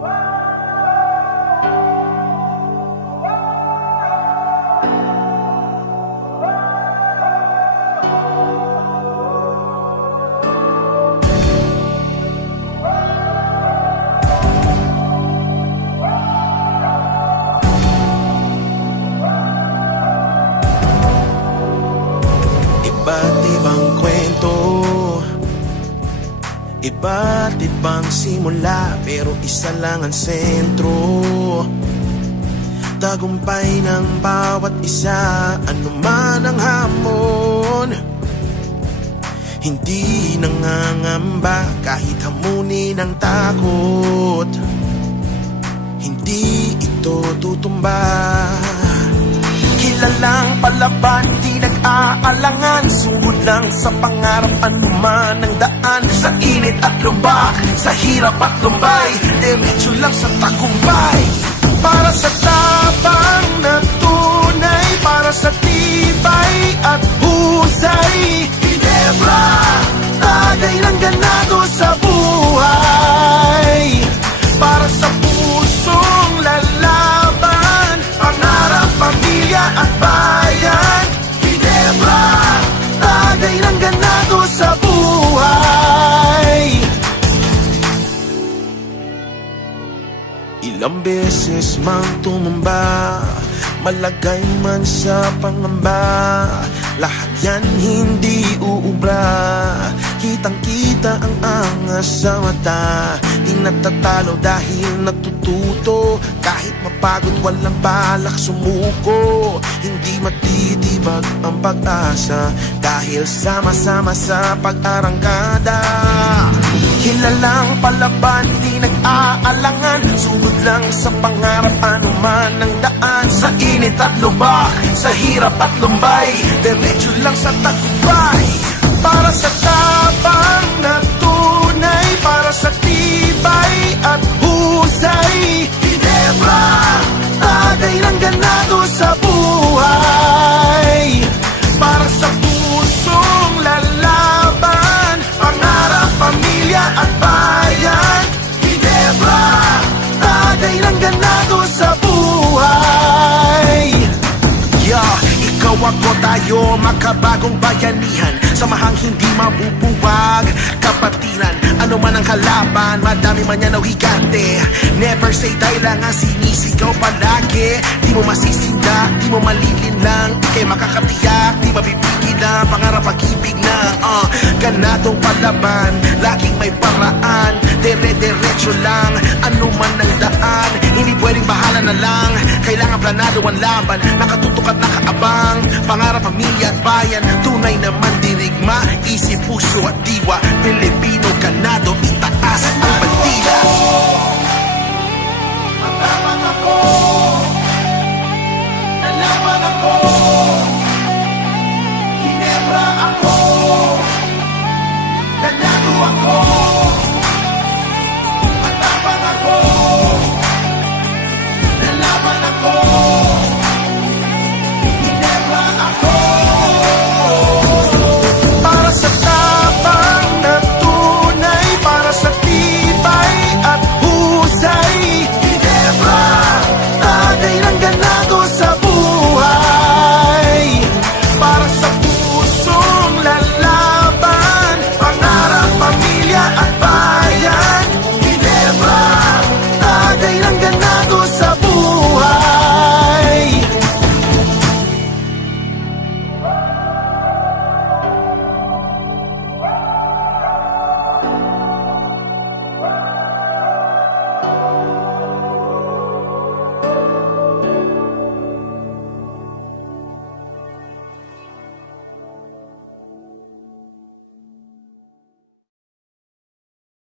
Iba't ibang kwento, iba't ibang simula, pero isa lang ang sentro. Tagumpay ng bawat isa, anuman ang hamon. Hindi nangangamba kahit hamunin ng takot. Hindi ito tutumba. Kilalang palaban, di nag-aalangan. Sugod lang sa pangarap, anuman ang daan. Sa init at lumbak, sa hirap at lumbay, diretso lang sa tagumpay. Para sa tapang na tunay, para sa tibay at husay. Ginebra, tagay ng ganado sa buhay. Para sa pusong lalaban, pangarap, pamilya at bayan. Ginebra, tagay ng ganado sa buhay. Ilang beses mang tumumba, malagay man sa pangamba, lahat yan hindi uubra. Kitang-kita ang angas sa mata, di natatalo dahil natututo. Kahit mapagod, walang balak sumuko. Hindi matitibag ang pag-asa, dahil sama-sama sa pag-arangkada. Kilalang palaban, di nag-aalangan. Sugod lang sa pangarap, anuman ang daan. Sa init at lubak, sa hirap at lumbay, diretso lang sa tagumpay. Para sa tapang na tunay, para sa tibay at husay. Ginebra, tagay ng ganado sa buhay. Para sa pusong lalaban, pangarap, pamilya at bayan. Ginebra, tagay ng ganado sa buhay. Ikaw ako tayo, makabagong bayanihan, samahang hindi mabubuwag. Kapatiran, ano man ang kalaban, madami man yan o higante. Never say die lang ang sinisigaw palagi. Di mo masisinda, di mo malilinlang, ikay makakatiyak, di mapipigilan. Pangarap, pag-ibig na, ganadong palaban, laging may paraan. Dire-diretso lang, ano man ang daan, hindi pwedeng bahala na lang. Kailangan planado ang laban, nakatutok at nakaabang. Pangarap, pamilya at bayan, tunay naman dirigma. Isip, puso at diwa, Pilipino, ganado, itak